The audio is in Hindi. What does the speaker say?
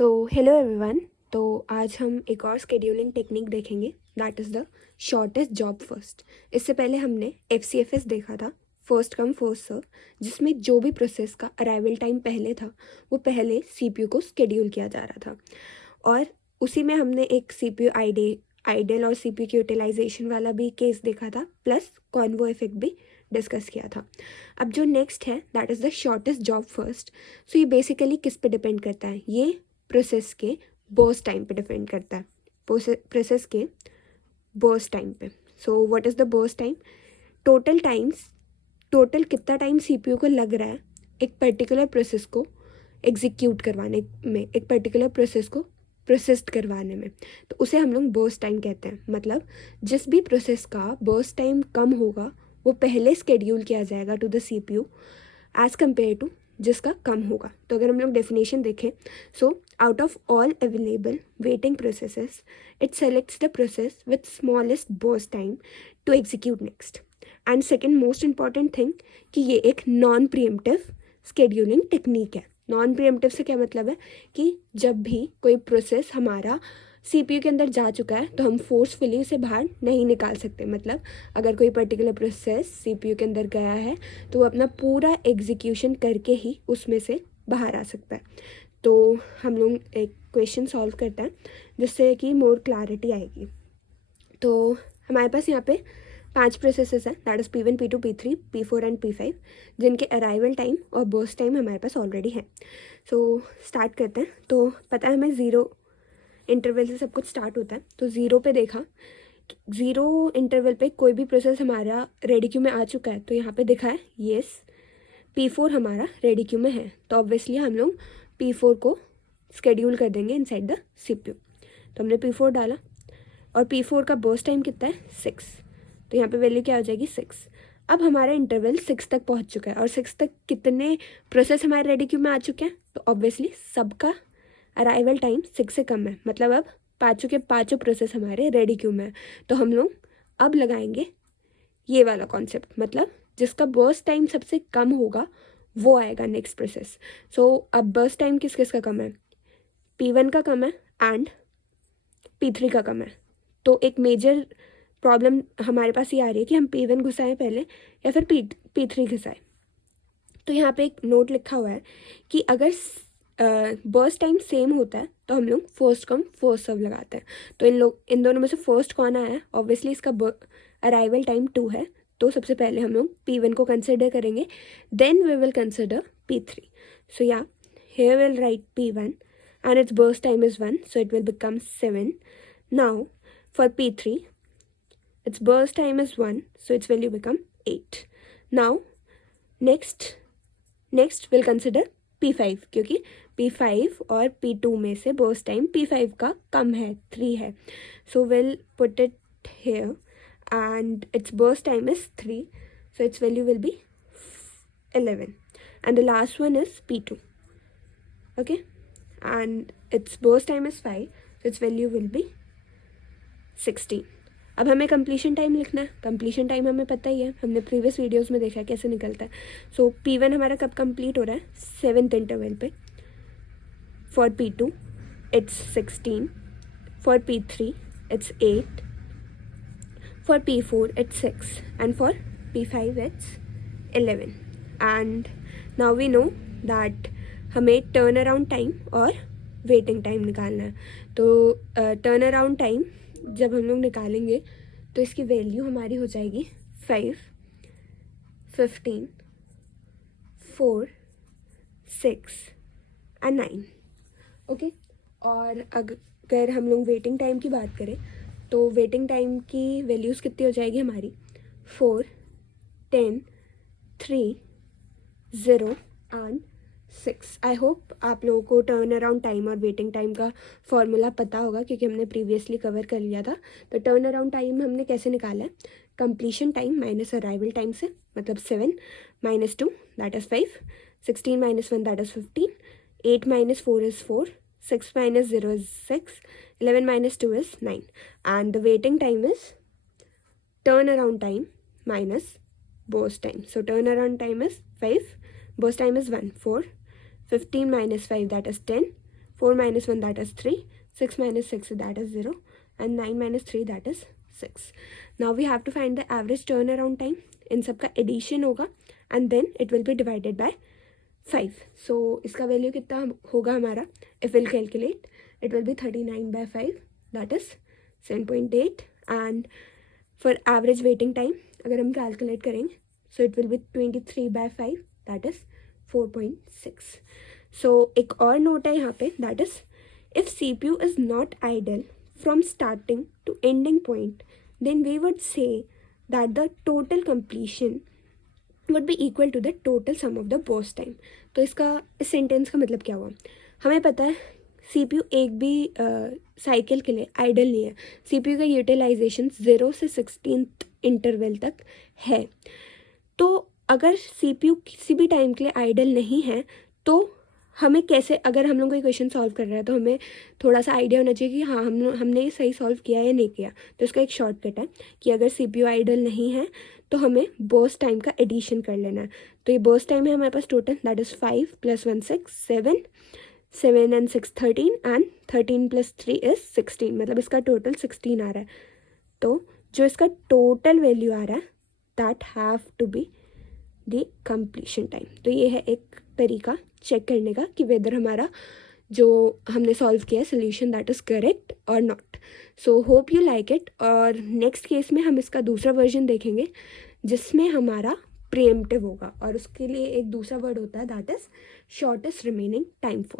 Hello everyone. तो आज हम एक और स्केड्यूलिंग टेक्निक देखेंगे, that is the shortest job first. इससे पहले हमने FCFS देखा था, फर्स्ट कम फर्स्ट सर्व, जिसमें जो भी प्रोसेस का अराइवल टाइम पहले था वो पहले CPU को स्केड्यूल किया जा रहा था। और उसी में हमने एक CPU आइडल और CPU की यूटिलाइजेशन वाला भी केस देखा था, प्लस कॉन्वो इफेक्ट भी डिस्कस किया था। अब जो नेक्स्ट है that is the shortest job first. So ये बेसिकली किस पे डिपेंड करता है? ये प्रोसेस के बर्स्ट टाइम पे डिपेंड करता है, प्रोसेस के बर्स्ट टाइम पे। So what is the burst time? Total कितना टाइम CPU को लग रहा है एक पर्टिकुलर प्रोसेस को एग्जीक्यूट करवाने में, एक पर्टिकुलर प्रोसेस को प्रोसेस्ड करवाने में, तो उसे हम लोग बर्स्ट टाइम कहते हैं। मतलब जिस भी प्रोसेस का बर्स्ट टाइम कम होगा वो पहले स्केड्यूल किया जाएगा to the CPU as compare to जिसका कम होगा। तो अगर हम लोग डेफिनेशन देखें, so out of all available waiting processes it selects the process with smallest burst time to execute next. And second most important thing कि ये एक नॉन प्रीएम्प्टिव स्केड्यूलिंग टेक्निक है। नॉन प्रीएम्प्टिव से क्या मतलब है कि जब भी कोई प्रोसेस हमारा CPU के अंदर जा चुका है तो हम फोर्सफुली उसे बाहर नहीं निकाल सकते। मतलब अगर कोई पर्टिकुलर प्रोसेस CPU के अंदर गया है तो वो अपना पूरा एग्जीक्यूशन करके ही उसमें से बाहर आ सकता है। तो हम लोग एक क्वेश्चन सॉल्व करते हैं जिससे कि मोर क्लैरिटी आएगी। तो हमारे पास यहाँ पे 5 प्रोसेसेस हैं, that is P1, P2, P3, P4 and P5, जिनके अराइवल टाइम और बर्स्ट टाइम हमारे पास ऑलरेडी है। सो स्टार्ट करते हैं। तो पता है हमें 0 इंटरवल से सब कुछ स्टार्ट होता है। तो 0 पे देखा, 0 इंटरवल पे कोई भी प्रोसेस हमारा रेडी क्यू में आ चुका है, तो यहाँ पे दिखा है येस P4 हमारा रेडी क्यू में है। तो ऑब्वियसली हम लोग P4 को स्केड्यूल कर देंगे इनसाइड द CPU। तो हमने P4 डाला और P4 का बर्स्ट टाइम कितना है 6, तो यहाँ पे वैल्यू क्या हो जाएगी 6। अब हमारा इंटरवल 6 तक पहुँच चुका है और 6 तक कितने प्रोसेस हमारे रेडी क्यू में आ चुके हैं? तो ऑब्वियसली सबका अराइवल टाइम 6 से कम है। मतलब अब पाँचों प्रोसेस हमारे रेडी क्यू में है। तो हम लोग अब लगाएंगे ये वाला कॉन्सेप्ट, मतलब जिसका बर्स्ट टाइम सबसे कम होगा वो आएगा नेक्स्ट प्रोसेस। सो अब बर्स्ट टाइम किस किस का कम है? P1 का कम है एंड P3 का कम है। तो एक मेजर प्रॉब्लम हमारे पास ये आ रही है कि हम P1 घुसाएं पहले या फिर P3 घुसाएं। तो यहाँ पे एक नोट लिखा हुआ है कि अगर बर्स्ट टाइम सेम होता है तो हम लोग फर्स्ट कम फर्स्ट सर्व लगाते हैं। तो इन दोनों में से फर्स्ट कौन आया है? ऑब्वियसली इसका अराइवल टाइम 2 है, तो सबसे पहले हम लोग P1 को कंसिडर करेंगे, then we will consider P3। So yeah here we'll write P1 and its burst time is 1, so it will become 7. Now for P3 its burst time is 1, so its value become 8. Now next we'll consider P5, क्योंकि P5 और P2 में से burst time P5 का कम है, 3 है। So we'll put it here and its burst time is 3, so its value will be 11. And the last one is P2, okay, and its burst time is 5, so its value will be 16. अब हमें कंप्लीशन टाइम लिखना है। कंप्लीशन टाइम हमें पता ही है, हमने प्रीवियस वीडियोस में देखा है कैसे निकलता है। सो P1 हमारा कब कंप्लीट हो रहा है? 7th इंटरवल पे। For P2 it's 16, for P3 it's 8, for P4 it's 6 and for P5 it's 11. And now we know that हमें टर्न अराउंड टाइम और वेटिंग टाइम निकालना है। तो टर्न अराउंड टाइम जब हम लोग निकालेंगे तो इसकी वैल्यू हमारी हो जाएगी 5, 15, 4, 6 एंड 9, ओके। और अगर हम लोग वेटिंग टाइम की बात करें तो वेटिंग टाइम की वैल्यूज़ कितनी हो जाएगी हमारी? 4, 10, 3, 0 एंड 6। आई होप आप लोगों को टर्न अराउंड टाइम और वेटिंग टाइम का फॉर्मूला पता होगा, क्योंकि हमने प्रीवियसली कवर कर लिया था। तो टर्न अराउंड टाइम हमने कैसे निकाला है? Completion time minus arrival time से, मतलब 7 - 2 that is 5, 16 - 1 that is 15, 8 - 4 is 4, 6 - 0 is 6, 11 - 2 is 9, and the waiting time is turn around time minus burst time. So turn around time is 5, burst time is 1, 4, 15 - 5 that is 10, 4 minus 1 that is 3, 6 minus 6 that is 0, and 9 minus 3 that is 6. Now we have to find the average turnaround time. इन सब का एडिशन होगा and then it will be divided by 5. So इसका वैल्यू कितना होगा हमारा, if will calculate, it will be 39/5 that is 7.8. And for average waiting time अगर हम कैलकुलेट करेंगे so it will be 23/5 that is 4.6. So एक और नोट है यहाँ पे, that is if CPU is not idle from starting to ending point, then we would say that the total completion would be equal to the total sum of the burst time. तो इसका इस सेंटेंस का मतलब क्या हुआ, हमें पता है CPU एक भी साइकिल के लिए आइडल नहीं है. CPU का यूटिलाइजेशन 0 से 16th इंटरवल तक है. तो अगर CPU किसी भी टाइम के लिए आइडल नहीं है तो हमें कैसे, अगर हम लोग कोई क्वेश्चन सॉल्व कर रहे हैं तो हमें थोड़ा सा आइडिया होना चाहिए कि हाँ हमने ये सही सॉल्व किया या नहीं किया. तो इसका एक शॉर्टकट है कि अगर CPU आइडल नहीं है तो हमें बर्स्ट टाइम का एडिशन कर लेना है. तो ये बर्स्ट टाइम है हमारे पास टोटल, that is 5 + 1 6 7, 7 and 6 13, and 13 + 3 is 16. मतलब इसका टोटल 16 आ रहा है. तो जो इसका टोटल वैल्यू आ रहा है that have to be the completion time. तो ये है एक तरीका चेक करने का कि वेदर हमारा जो हमने सॉल्व किया है सोल्यूशन दैट इज़ करेक्ट और not. So hope you like it. और नेक्स्ट केस में हम इसका दूसरा वर्जन देखेंगे जिसमें हमारा प्रीएम्प्टिव होगा और उसके लिए एक दूसरा वर्ड होता है that is shortest remaining time for.